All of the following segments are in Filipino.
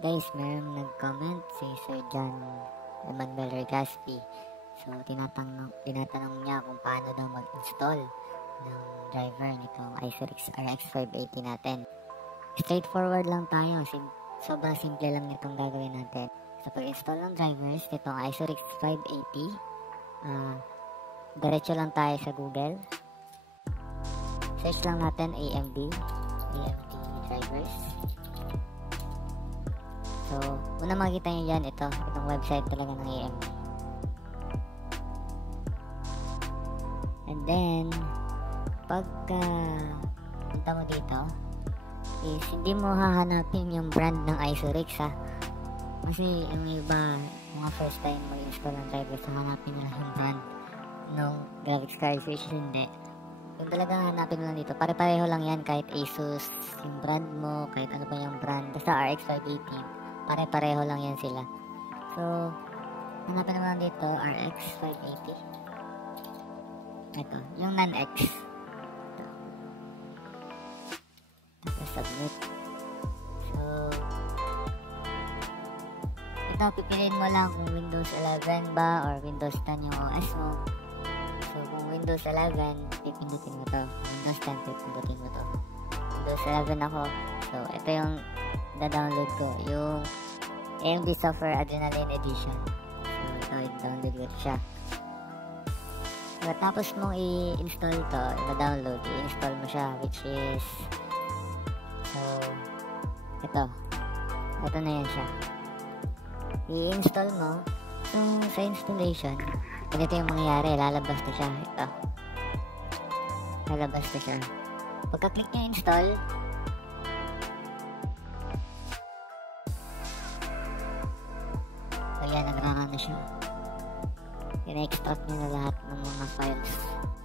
Guys, meron nag-comment si Sir John Emmanuel Regaspi. So, tinatanong niya kung paano daw mag-install ng driver nitong Isurix RX 580 natin. Straightforward lang tayo. Sobrang simple lang nitong gagawin natin. So, pag-install ng drivers nitong Isurix 580, diretso lang tayo sa Google. Search lang natin AMD drivers. So, una makikita nyo yan, itong website talaga ng AMD. And then, pagka punta mo dito, is hindi mo hahanapin yung brand ng Isurix ha. Kasi yung iba, mga first time mag-install ng drivers, hanapin nila yung brand ng graphics card, which hindi. Yung talagang hanapin mo lang dito, pare-pareho lang yan, kahit Asus yung brand mo, kahit ano pa yung brand, basta RX 580, pare-pareho lang yan sila. So, hanapin mo lang dito, RX 580. Ito, yung non-X. Ito. Tapos submit. So, ito, pipiliin mo lang kung Windows 11 ba or Windows 10 yung OS mo. So, kung Windows 11, pipindutin mo to. Windows 10, pipindutin mo to. Windows 11 ako. So, ito yung da-download ko. Yung AMD Software Adrenaline Edition. So, ito, i-download ko siya. So, tapos mong i-install to, i-download, i-install mo siya, which is, so, ito. Ito na yan siya. I-install mo. So, sa installation, ganito yung mangyayari, lalabas na siya. Ito. Lalabas na siya. Pagka-click nyo install, ayan, nagrarun na siya. I-extract nyo na lahat ng mga files.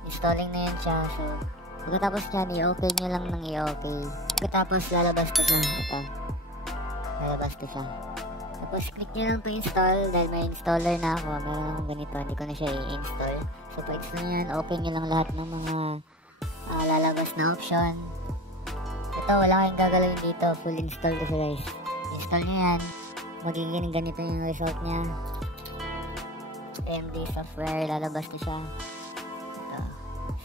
Installing na yan siya. So, pagkatapos nyan, i-okay nyo lang ng i-okay. Pagkatapos, lalabas na siya. Ito. Lalabas na siya. Tapos, click nyo lang pa-install dahil may installer na ako. Meron akong ganito. Hindi ko na siya i-install. So, pag-install nyo yan, okay nyo lang lahat ng mga lalabas na option. Ito, wala kayong gagalawin dito. Full install to siya, guys. Install nyo yan. Magiging ganito yung result niya. AMD software, lalabas na siya. Ito.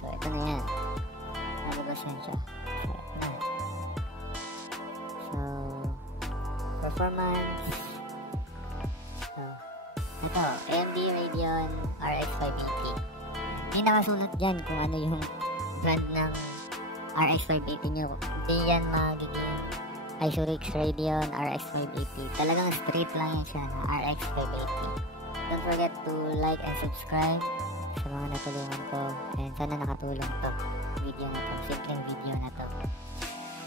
So, ito na yan. Lalabas yan siya. So, ito na. So, performance. So, ito. AMD Radeon RX 580. Hindi nakasulat dyan kung ano yung brand ng RX 580 nyo. Hindi yan magiging Isurix Radeon RX 580. Talagang straight lang yan siya na RX 580. Don't forget to like and subscribe sa mga natulungan ko. And sana nakatulong to video na to. Simpleng video na to.